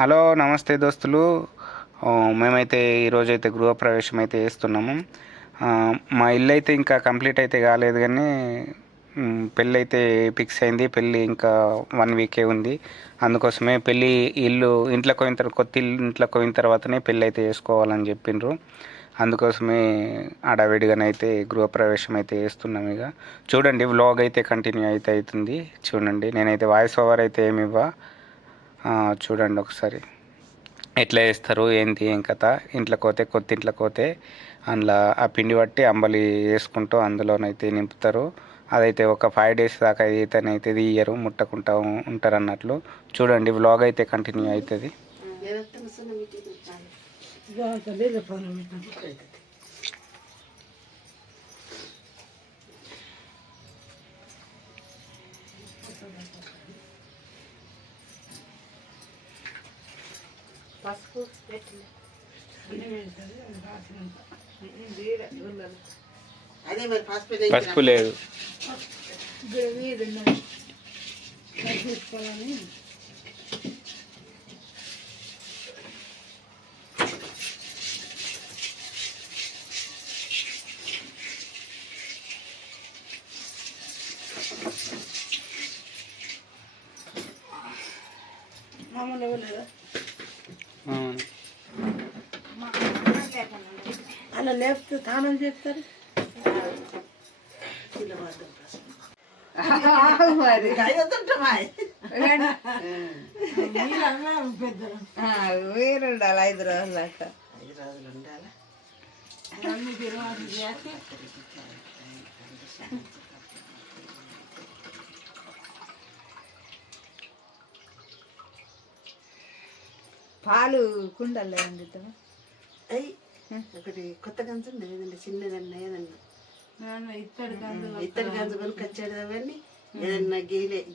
Hello నమస్తే దోస్తులు. మేమైతే ఈరోజైతే గృహప్రవేశం అయితే చేస్తున్నాము. ఆ, మా ఇల్లు అయితే ఇంకా కంప్లీట్ అయితే కాలేదు కానీ పెళ్ళి అయితే ఫిక్స్ అయింది. పెళ్ళి ఇంకా 1 వీకే ఉంది. అందుకోసమే పెళ్ళి ఇంట్లోకి పోయిన తర్వాత కొత్త ఇల్లు ఇంట్లోకి పోయిన తర్వాతనే పెళ్ళి అయితే చేసుకోవాలని చెప్పిండ్రు. అందుకోసమే హడావిడిగానైతే గృహప్రవేశం అయితే చేస్తున్నాం. ఇక చూడండి, వ్లాగ్ అయితే కంటిన్యూ అయితే అవుతుంది. చూడండి, నేనైతే వాయిస్ ఓవర్ అయితే ఏమి చూడండి ఒకసారి ఎట్లా చేస్తారు ఏంటి ఏం కథ. ఇంట్లోకి పోతే కొత్త ఇంట్లోకి పోతే అందులో ఆ పిండి పట్టి అంబలి వేసుకుంటూ అందులోనైతే నింపుతారు. అదైతే ఒక 5 days దాకా అయితేనైతే తీయరు, ముట్టకుంటా ఉంటారు అన్నట్లు. చూడండి, వ్లాగ్ అయితే కంటిన్యూ అవుతుంది. పసుపు అదే మరి పసుపు లేదు. మామూలు ఇవ్వలేదా అలా లేకపోతే తానం చెప్తారు. వేరు ఉండాలి 5 రోజులు దాకా. 5 రోజులు ఉండాలా? పాలు కుండలు లేదండి. అయ్యి ఒకటి కొత్త గంజు ఉంది ఏదండి, చిన్నదన్నా ఏదన్నా ఇత్తడి గంజు కొనుకొచ్చాడు అవన్నీ. ఏదన్నా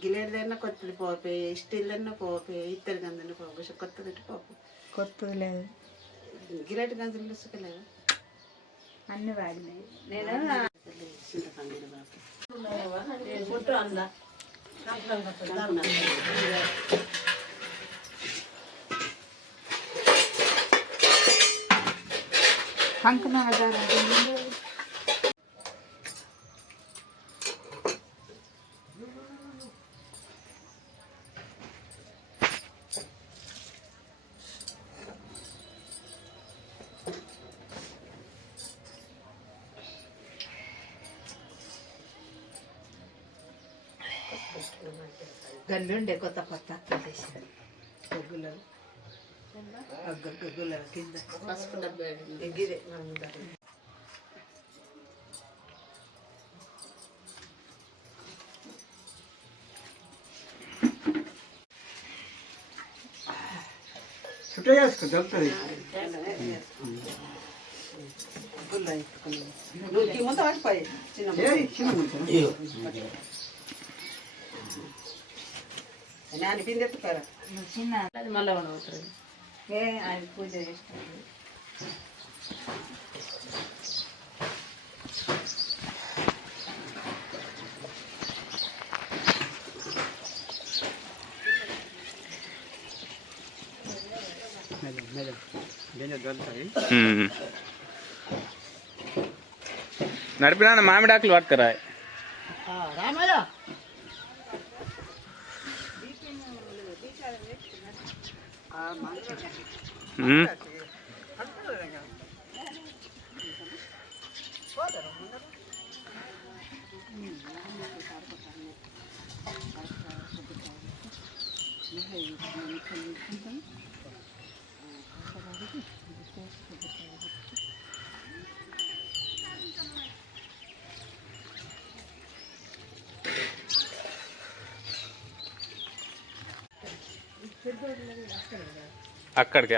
గిలేదన్నా కొత్తది పోపే, స్టీల్ పోపే, ఇత్తడి గంజన్న పోపు, కొత్తది పోపు. కొత్తది లేదు, గిలేటి గంజులు ఇసుకలేవు, అన్ని వాడినాయి. నేను పంకమ గల్లుండే కొత్త కొత్త చేశారు. గగ్గుల కింద పసుపు డబ్బే గిరే చుట్టూ చేసుకో దొరుకుతుంది. ముందు పడిపోయి నేను పిందెత్తుకారా చిన్న మళ్ళీ అవుతుంది. అది పూజ చేస్తాను. నడిపినా మామిడాకులు పట్టుకురా. రామయ్య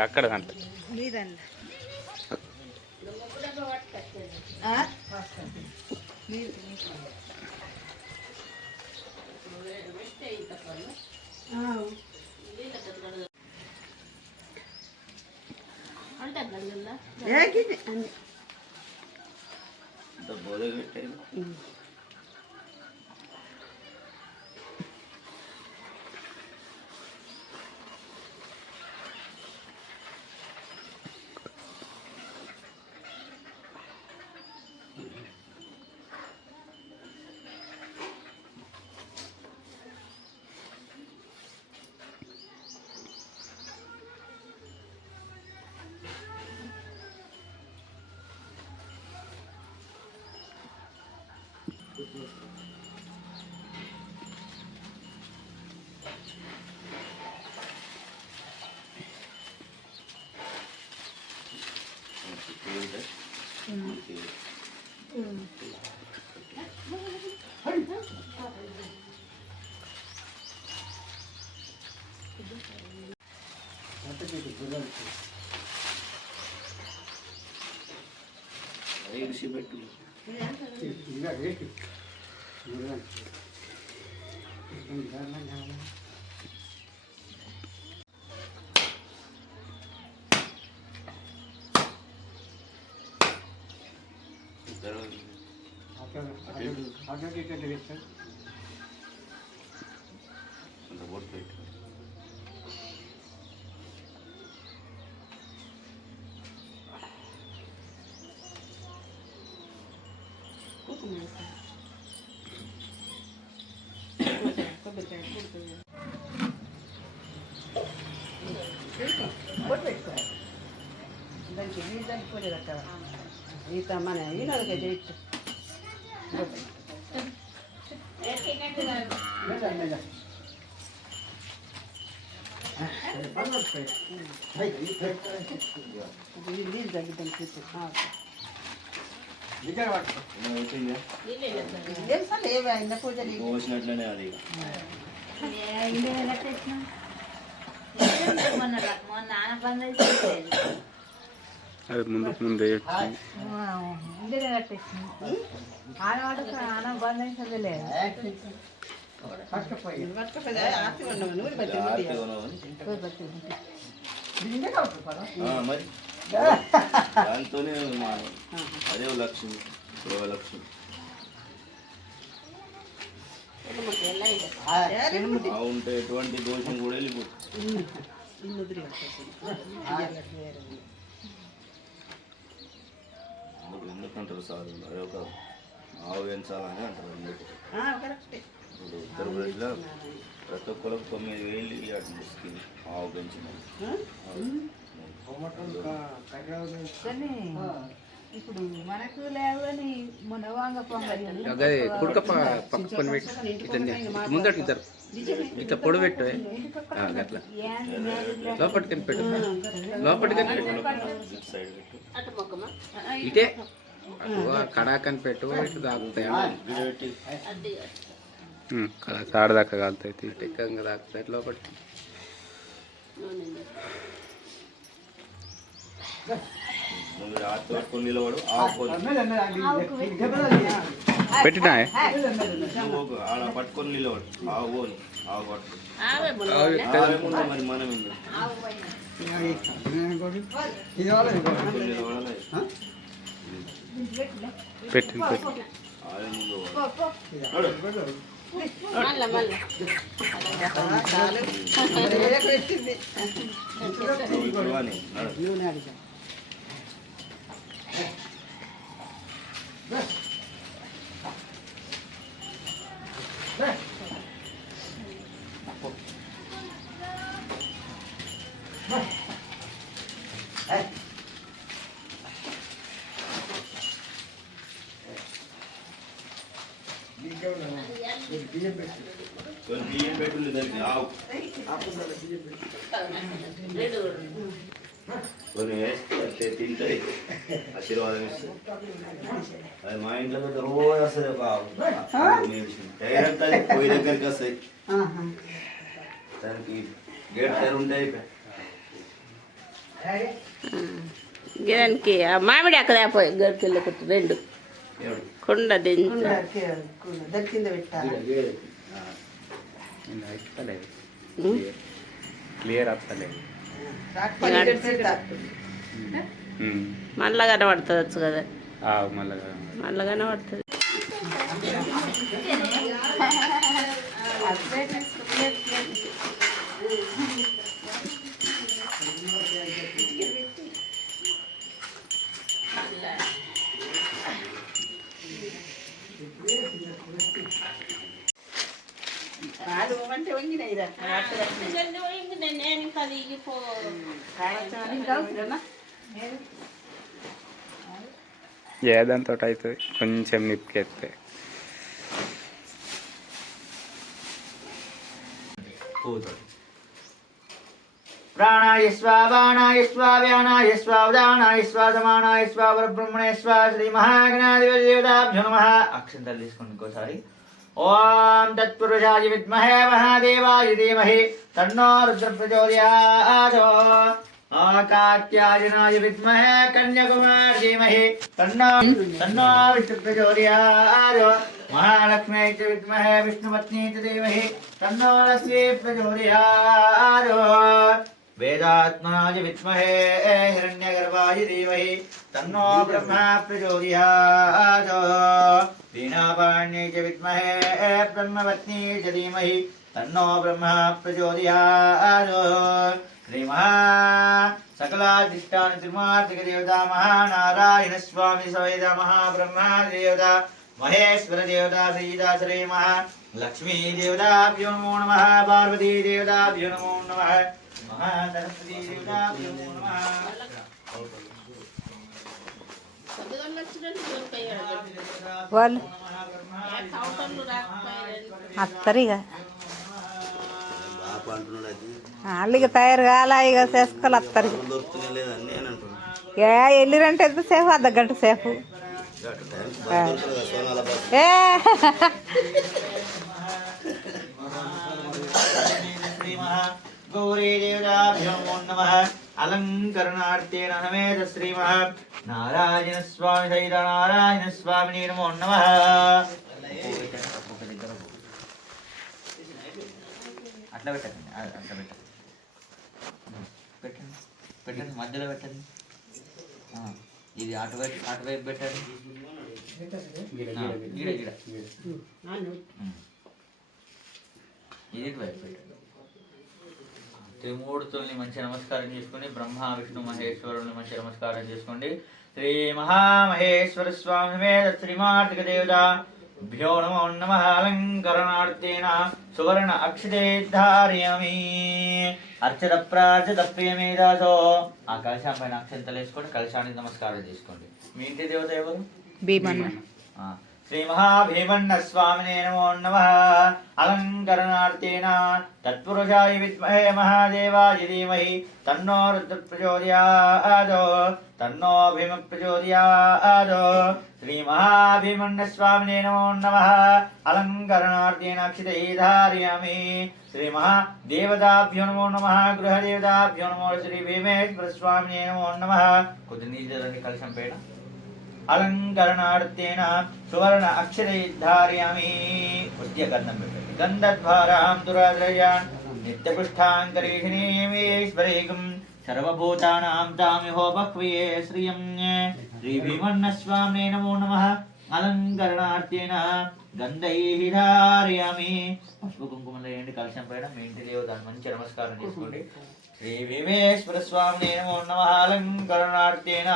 అక్కడ దాంట్లో మీరన్నా దానికి నీళ్ళు పోలేదు అక్కడ ఈత మన ఈనోళ్ళకి చేయొచ్చు నీళ్ళు తగ్గిద్దాం ఏవే అయిన పూజలు అది ముందుకు ముందే దాంతోనే అదే లక్ష్యం లక్ష్యం ఉంటే ఎటువంటి దోషం కూడా వెళ్ళిపోతుంది. ఎందుకంటారు సార్ అదే ఒక ఆవు పెంచాలని అంటారు. ఇప్పుడు ఉత్తరప్రదేశ్లో ప్రతి ఒక్కరికి 9,000 ఇవ్వడం స్కీమ్ ఆవు పెంచినారు. ఇప్పుడు మనకు లేవు అని మన వాంగ ముందట ఇద్దరు ఇట్లా పొడి పెట్టు అట్లా లోపలికి పెట్టు లోపలికి ఇటే కడాకని పెట్టు ఇటు తాగుతాయి ఆడదాకా కాలుతాయి టెక్కంగా తాగుతాయి లోపలికి నిలబడు పెట్టినా ఆడ పట్టుకొని నిలబడు ఆవు పోని ఆవు పట్టుకొని మరి మనం పెట్టింది ఆవే ముందు బియ్యం పెట్టుంది దానికి ఆవు కొన్ని వేస్తే తింటాయి ఆశీర్వాదం ఇస్తుంది. అది మా ఇంట్లో రోజు వస్తుంది ఒక ఆవు డైరెక్ట్ అది పోయి దగ్గరికి వస్తాయి. దానికి గేట్ తెర ఉంటాయి. గిరానికి మామిడి అక్కడ పోయి గడికెళ్ళి రెండు కొండ దొరికింద పెట్టాలి క్లియర్ వస్తలేదు మళ్ళా కనబడుతుంది కదా మళ్ళా కనబడుతుంది. ఏదంతో అవుతుంది కొంచెం నిప్పుకెత్తే పోతాడు. ప్రాణాయ స్వా బాణాయ స్వా వ్యానాయ స్వా ఉదానాయ స్వా సమానాయ స్వా పరబ్రహ్మణే స్వా శ్రీ మహాగణాధిపతి దేవతాభ్యో నమః. అక్షంతలు తీసుకోండి ఇంకోసారి. ఓం తత్పురుషాయ విద్మహే మహాదేవాయ ధీమహి తన్నో రుద్ర ప్రచోదయాత్. కాత్యాయనాయ విద్మహే కన్యాకుమారి ధీమహి తన్నో విష్ణు ప్రచోదయాత్. మహాలక్ష్మీ చ విద్మహే విష్ణుపత్ని చ ధీమహి తన్నో లక్ష్మీ ప్రచోదయాత్. వేదాత్మనాయ విద్మహే హిరణ్యగర్భాయ ధీమహి తన్నో బ్రహ్మా ప్రచోదయాత్. వీణాపాణ్యై చ విద్మహే బ్రహ్మపత్ని చ ధీమహి తన్నో బ్రహ్మా ప్రచోదయాత్. శ్రీమహా సకలాధిష్టాన త్రిమాత్రిక దేవత మహానారాయణ స్వామి సమేత మహాబ్రహ్మ దేవత మహేశ్వర దేవత శ్రీదా శ్రీ మహా లక్ష్మీ దేవతాభ్యో నమో నమః. పార్వతీ దేవతాభ్యో నమో నమః. మహాసరస్వతీ దేవతాభ్యో నమో నమః. వాళ్ళు వస్తారు ఇక బాప అంటున్నాడు అది వాళ్ళు ఇక తయారు కాలా ఇక చేసుకోవాలి వస్తారు ఇక. దొరుకుతూనే లేదని నేను అంటున్నాను. వెళ్ళిరంటే ఎంతసేపు అర్ధ గంట సేపు సోనాల బాబు ఏ గౌరీ దేవతాభ్యో నమో నమః. అలంకరణార్థేన సమేత శ్రీమహ నారాయణ స్వామి సహిత నారాయణ స్వామిని నమో నమః. అట్లా పెట్టండి, అట్లా పెట్టండి, పెట్టండి పెట్టండి మధ్యలో పెట్టండి. ఇది అటువైపు అటువైపు పెట్టండి. గీడ గీడ ఇది ఇటువైపు పెట్టండి. త్రిమూర్తుల్ని మంచి నమస్కారం చేసుకోండి. బ్రహ్మ విష్ణు మహేశ్వరుల్ని మంచి నమస్కారం చేసుకోండి. శ్రీ మహామహేశ్వర స్వామి సమేత శ్రీమార్తిక దేవతాభ్యో నమో నమః. అలంకరణార్థేన సువర్ణ అక్షతే ధారయామి. అర్చత ప్రార్చత ప్రియమేదాసో. ఆ కలశం పైన అక్షంతలు వేసుకోండి. కలశానికి నమస్కారం చేసుకోండి. మీ ఇంటి దేవత ఎవరు? భీమన్న. శ్రీ మహాభీమన్న స్వామినే నమో నమః. అలంకరణార్థేన తత్పురుషాయ విద్మహే మహాదేవాయ ధీమహి తన్నో రుద్ర ప్రచోదయాత్. తన్నో భీమ ప్రచోదయాత్. శ్రీ మహాభీమన్న స్వామినే నమో నమః. అలంకరణార్థేన అక్షతై ధారయామి. శ్రీ మహాదేవతాభ్యో నమో నమః. గృహదేవతాభ్యో నమో. శ్రీ భీమేశ్వర స్వామినే నమో నమః. కొద్ది నీళ్ళు కలశం పైన. అలంకరణార్థేన సువర్ణ అక్షరై ధారయామి. కొద్దిగా గంధం పెట్టండి. గంధద్వారాం దురాద్రయాన్ నిత్యపుష్టాంకరీషిణీమేశ్వరేకం సర్వభూతానాం తామిహో బహ్వయే శ్రియం. శ్రీ భీమన్న స్వామినే నమో నమః. అలంకరణార్థేన గంధైః ధారయామి. పసుపు కుంకుమలు వేయండి కలశం పైన. మీ ఇంటి దేవత మంచి నమస్కారం చేసుకోండి. శ్రీ భీమేశ్వర స్వామినే నమో నమః. అలంకరణార్థేన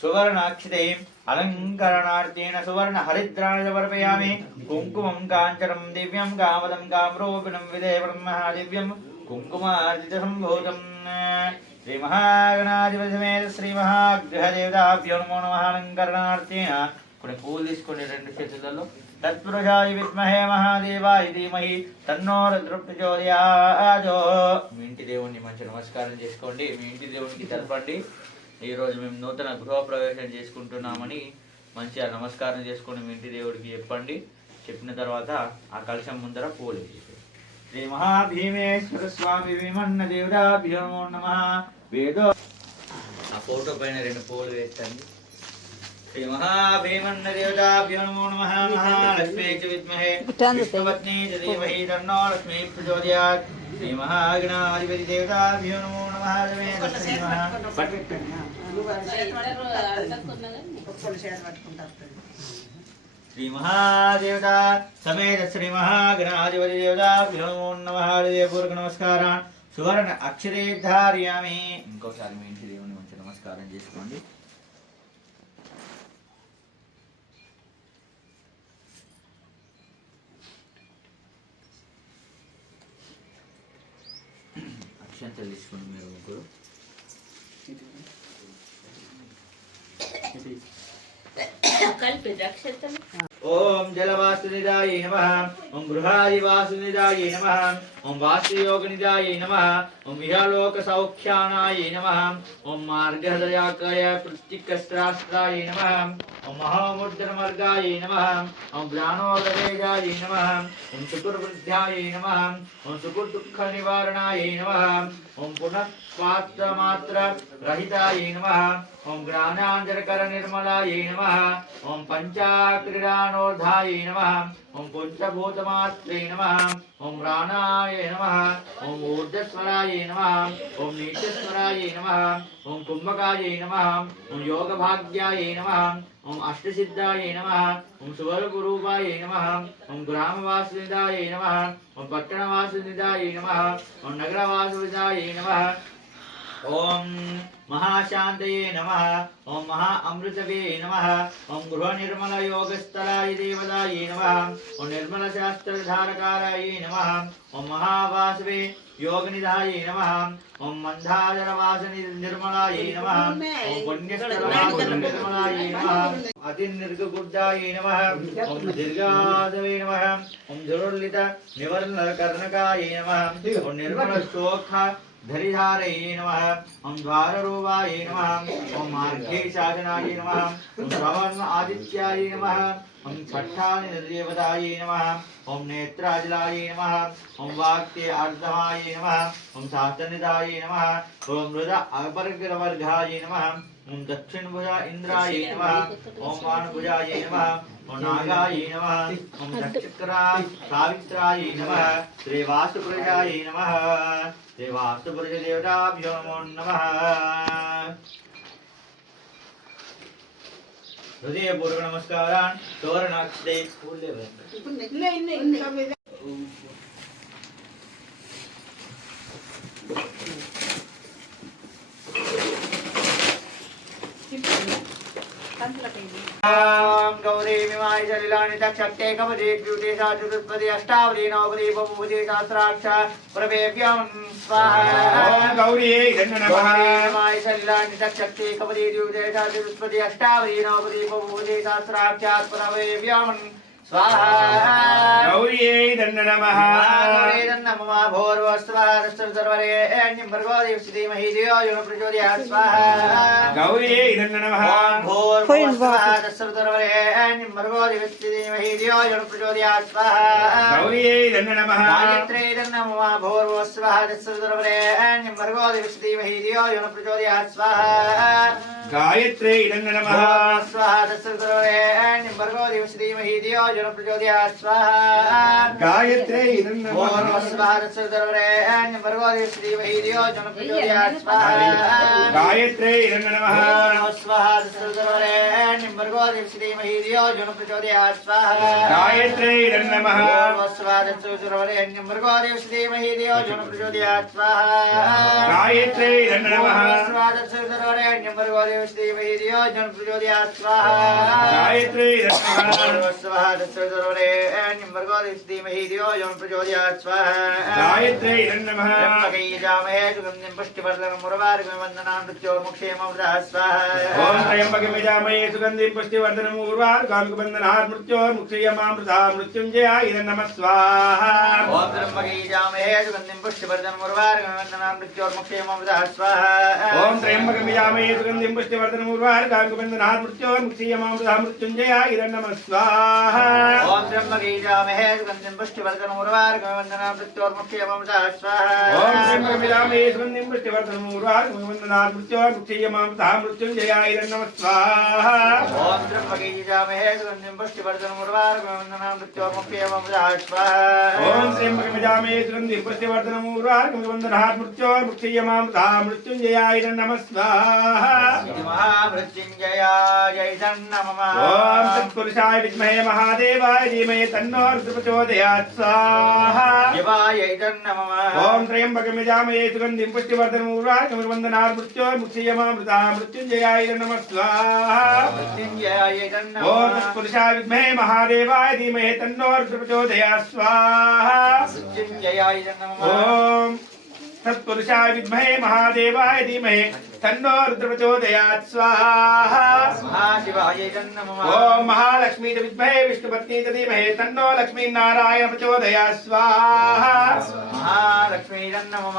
సువర్ణాక్షతే అలంకరణార్థేన సువర్ణ హరిద్రాణి సమర్పయామి. కుంకుమం కాంచనం దివ్యం కామదం కామ్రోపిణం విదేవం మహాదివ్యం కుంకుమార్జిత సంభూతం. శ్రీ మహాగణాధిపతి సమేత శ్రీ మహాగృహదేవతాభ్యో నమో నమః. అలంకరణార్థేన కొన్ని పూలు తీసుకోండి రెండు చేతులలో. తత్పురుషాయ విద్మహే మహాదేవాయ ధీమహి తన్నో రుద్ర ప్రచోదయాత్. మీ ఇంటి దేవుణ్ణి మంచి నమస్కారం చేసుకోండి. మీ ఇంటి దేవునికి తెలపండి ఈరోజు మేము నూతన గృహప్రవేశం చేసుకుంటున్నామని మంచిగా నమస్కారం చేసుకుని మీ ఇంటి దేవుడికి చెప్పండి. చెప్పిన తర్వాత ఆ కలశం ముందర పూలు వేసేసి శ్రీ మహాభీమేశ్వర స్వామి భీమన్న దేవతాభ్యో నమో నమః. వేదో ఆ ఫోటో పైన రెండు పూలు వేస్తండి. శ్రీ మహాభీమన్న దేవతాభ్యో నమో నమః. మహాలక్ష్మీ చ విద్మహే విష్ణుపత్ని చ ధీమహి తన్నో లక్ష్మీ ప్రచోదయాత్. శ్రీ మహాగణాధిపతి దేవతాభ్యో నమో నమః. శ్రీ మహాదేవత సమేత శ్రీ మహాగణాధిపతి దేవతాభ్యో నమో నమః. హృదయపూర్వక నమస్కారాన్ సువర్ణ అక్షరే ధారయామి. ఇంకోసారి మీ ఇంటి దేవుని మంచి నమస్కారం చేసుకోండి. అక్షంతలు తీసుకోండి మీరు ముగ్గురు. కలిపి అక్షంతలు ओम जलवासुनिधाय नमः। ओम गृहादिवासुनिधाय नमः। ओम वासुयोगनिधाय नमः। ओम इहलोक सौख्यानाय नमः। ओम मार्गदयाकय प्रत्यक्षस्त्रास्त्राय नमः। ओम महामुद्रमर्गाय नमः। ओम ज्ञानोदरेजाय नमः। ओम शुकुरवृद्ध्याय नमः। ओम शुकुरदुःखनिवारणाय नमः। ओम पुनः स्वात्रमात्र रहिताय नमः। ओम ज्ञानांजनकरनिर्मलाय नमः। ओम पंचाक्रीडानोर्धाय नमः। ओम पंचभूतमात्रे नमः। ओम प्राणाय नमः। ओम ऊर्ध्वस्वराय नमः। ओम नीचस्वराय नमः। ओम कुंभकाय नमः। ओम योगभाग्याय नमः। ओम अष्टसिद्धाय नमः। ओम सुवर्गरूपाय नमः। ओम ग्रामवासुनिधाय नमः। ओम पट्टणवासुनिधाय नमः। ओम नगरवासुनिधाय नमः। ओम महाशांतये नमः। ओम महा अमृतवे नमः। ओम गृह निर्मल योगस्थलाय देवताय नमः। ओम निर्मल शास्त्रधारकाराय नमः। ओम महावासवे योगनिधाय नमः। ओम मंदारवास निर्मलाय नमः। ओम पुण्यस्थलाय निर्मलाय नमः। अति निर्गुड्डाय नमः। ओम दीर्घादवे नमः। ओम धुरुल्लित निवर्ण कर्णकाय नमः। ओम निर्मल शोक धरिधारे नमः। ओम द्वाररूपाय नमः। ओम मार्गे शासनाय नमः। ओम श्रवण आदित्याय नमः। ओम छट्टानिदेवताय नमः। ओम नेत्राजलाय नमः। ओम वाक्ते अर्धमाय नमः। ओम शास्त्रनिधाय नमः। ओम मृद अपर्गवर्गाय नमः। ओम दक्षिणभुजा इंद्राय नमः। ओम वाणभुजाय नमः। ओम नागाय नमः। ओम नक्षत्रा सावित्राय नमः। श्रीवास्तुप्रजाय नमः। श्रीवास्तुप्रजदेवताभ्यो नमो नमः। हृदयपूर्वक नमस्कारान् तोरणाक्षते गौरी मिमाय जलिलानि तक्षक्ते कवचे द्युते सा चतुष्पदे अष्टावधि नवपदि बहुपदि सहस्राक्ष प्रभेभ्यं स्वाहा। गौरी नमः। मिमाय जलिलानि तक्षक्ते कवचे द्युते सा चतुष्पदि अष्टावधि नवपदि बहुपदि सहस्राक्ष प्रभेभ्यं स्वाहा। गौरी नमः। गौरी नमः। भोर्वस्वः सर्वरे निम्बर्गो देवसीमहि धियो यो न प्रचोदयात् स्वाहा। गौरी नमः। भोर्वस्वः सर्वरे निम्बर्गो देवसीमहि धियो यो न प्रचोदयात् स्वाहा। गौरी नमः। गायत्री नमः। भोर्वस्वः सर्वरे निम्बर्गो देवसीमहि धियो यो न प्रचोदयात् स्वाहा। गायत्री नमः। भोर्वस्वः सर्वरे निम्बर्गो देवसीमहि धियो यो न प्रचोदयात् स्वाहा। गायत्री नमः। भोर्वस्वः सर्वरे निम्बर्गो देवसीमहि धियो यो न प्रचोदयात् स्वाहा। गायत्री नमः। भोर्वस्वः सर्वरे निम्बर्गो देवसीमहि धियो यो न प्रचोदयात् स्वाहा। गायत्री नमः। भोर्वस्वः सर्वरे निम्बर्गो देवसीमहि धियो यो न प्रचोदयात् स्वाहा। गायत्री नमः। भोर्वस्वः सर्वरे निम्बर्गो देवसीमहि धियो यो न प्रचोदयात् स्वाहा। गायत्री नमः। भोर्वस्वः सर्वरे निम्बर्गो देवसीमहि धियो यो न प्रचोदयात् स्वाहा। गायत्री नमः। त्र्यम्बकैर्जामहे सुगन्धिं पुष्टिवर्धनं उर्वारुकं वन्दनां मृत्योर्मुक्षेममृतः स्वाहा। ओम त्र्यंबकमिजामहे सुगंधिं पुष्टिवर्धनम् उर्वारुकामिकबन्धनात् मृत्योर्मुक्षीयमामृतः मृत्युञ्जयाय नमः स्वाहा। ओम त्र्यम्बकैर्जामहे सुगन्धिं पुष्टिवर्धनं उर्वारुकं वन्दनां मृत्योर्मुक्षेममृतः स्वाहा। ओम त्र्यंबकमिजामहे सुगंधिं पुष्टिवर्धनम् उर्वारुकामिकबन्धनात् मृत्योर्मुक्षीयमामृतः मृत्युञ्जयाय नमः स्वाहा। ओम त्र्यम्बकैर्जामहे सुगन्धिं पुष्टिवर्धनं उर्वारुकं वन्दनां मृत्योर्मुक्षेममृतः स्वाहा। ओम त्र्यंबकमिजामहे सुगंधिं पुष्टिवर्धनम् उर्वारुकामिकबन्धनात् मृत्योर्मुक्षीयमामृतः मृत्युञ्जयाय नमः स्वाहा। ओम त्र्यम्बकैर्जामहे सुगन्धिं पुष्टिवर्धनं उर्वारुकं वन्दनां मृत्योर्मुक्षेममृतः स्वाहा। ओम त्र्यंबकमिजामहे सुगंधिं पुष्टिवर्धनम् उर्वारुकामिकबन्धनात् मृत्योर्मुक्षीयमामृतः मृत्युञ्जयाय नमः स्वाहा। महामृत्युञ्जयाय नमः। ओम तत्पुरुषाय विद्महे महादेवाय धीमहि तन्नो रुद्रः प्रचोदयात् स्वाहा। शिवाय नमः। ओम त्र्यंबकमिजामहे सुगंधिं पुष्टिवर्धनम् उर्वारुकामिकबन्धनात् मृत्योर्मुक्षीयमामृतः मृत्युञ्जयाय नमः स्वाहा। मृत्युञ्जयाय नमः। ओम तत्पुरुषाय विद्महे महादेवाय धीमहि तन्नो रुद्रः प्रचोदयात् स्वाहा। मृत्युञ्जयाय नमः। ओम तत्पुरुषाय विद्महे महादेवाय धीमहि तन्नो रुद्र प्रचोदयात् स्वाहा महाशिवाय नमः ओम महालक्ष्मी च विद्महे विष्णुपत्नी च धीमहि तन्नो लक्ष्मी नारायण प्रचोदयात् स्वाहा महालक्ष्मी नमः ओम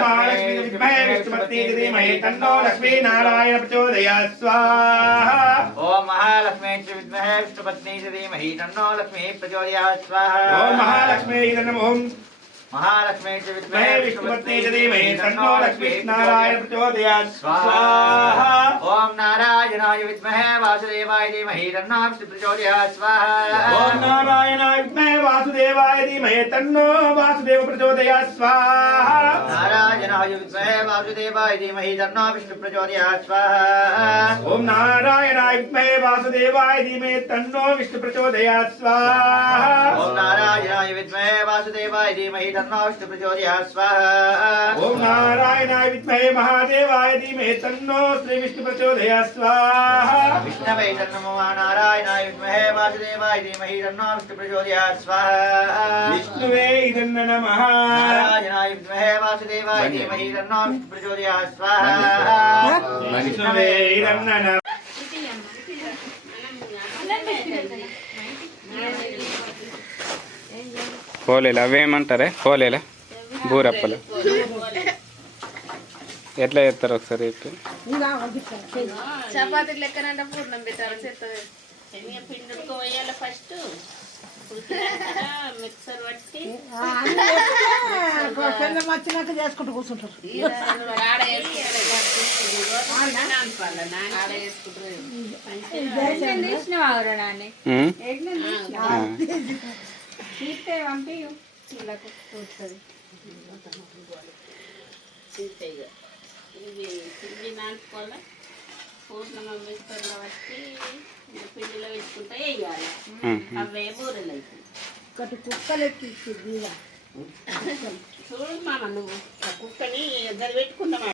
महालक्ष्मी च विद्महे विष्णुपत्नी च धीमहि तन्नो लक्ष्मी नारायण प्रचोदयात् स्वाहा ओम महालक्ष्मी च विद्महे विष्णुपत्नी च धीमहि तन्नो लक्ष्मी प्रचोदयात् स्वाहा ओम महालक्ष्मी नमः महालक्ष्मी च विद्महे विष्णुपत्नी च धीमहि तन्नो लक्ष्मी नारायण प्रचोदयात् स्वाहा ओम नारायणाय विद्महे वासुदेवाय धीमहि तन्नो विष्णु प्रचोदयात् स्वाहा ओम नारायणाय विद्महे वासुदेवाय धीमहि तन्नो वासुदेव प्रचोदयात् स्वाहा नारायणाय विद्महे वासुदेवाय धीमहि तन्नो विष्णु प्रचोदयात् स्वाहा ओम नारायणाय विद्महे वासुदेवाय धीमहि तन्नो विष्णु प्रचोदयात् स्वाहा ओम नारायणाय विद्महे वासुदेवाय धीमहि तन्नो विष्णु प्रचोदयात् स्वाहा ओम नारायणाय विद्महे महादेवाय धीमहि तन्नो श्री विष्णु प्रचोदयात् स्वाहा विष्णवे नमो नारायणाय विद्महे वासुदेवाय धीमहि तन्नो विष्णु प्रचोदयात् स्वाहा विष्णुवे नमः नारायणाय विद्महे वासुदेवाय धीमहि तन्नो विष्णु प्रचोदयात् स्वाहा विष्णुवे नमः పోలేలు అవేమంటారే పోలేలా బూరప్పలు ఎట్లా చేస్తారు ఒకసారి చెప్పి చపాతీ లెక్కనంటే పూర్ణం పెట్టాలి చెత్తది పిండికి పోయాలి ఫస్ట్ మిక్సర్ పట్టి వచ్చినాక చేసుకుంటూ కూర్చుంటారు ఆడ వేసుకుంటారు నాని తీస్తే పంపి వీళ్ళకు కూర్చొని ఇవి పిండి నాటుకోవాలి పూర్ణంగా మిక్సర్లో పట్టి పిండిలో వేసుకుంటే వేయాలి అవే బూరెలు అవుతాయి ఒకటి కుక్కలెక్కి చూడు మామ నువ్వు ఆ కుక్కని ఇద్దరు పెట్టుకుందాం